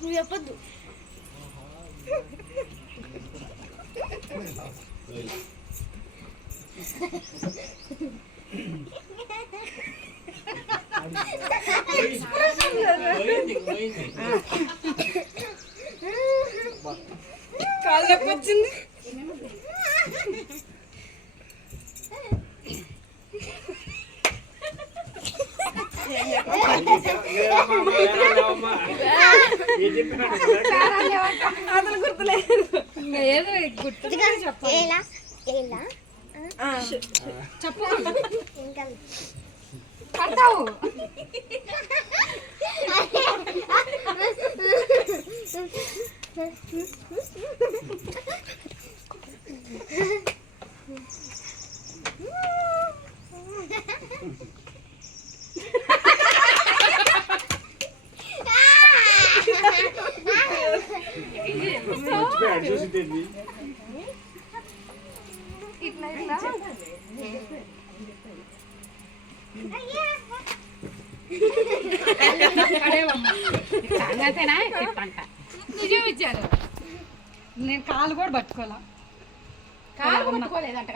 నువ్వు చెప్పొద్దు. కాళ్ళకి వచ్చింది. అసలు గుర్తులేదు. ఏదో గుర్తు చెప్పు. పడతావు. ఇట్లా ఇట్లా నిజం ఇచ్చారు. నేను కాలు కూడా పట్టుకోవాలా. కాలు పట్టుకోలేదంట.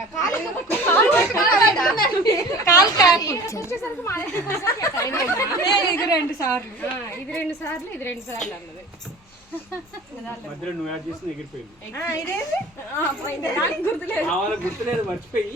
ఇది 2 సార్లు, ఇది 2 సార్లు, ఇది 2 సార్లు అన్నది. గుర్తులేదు మర్చిపోయి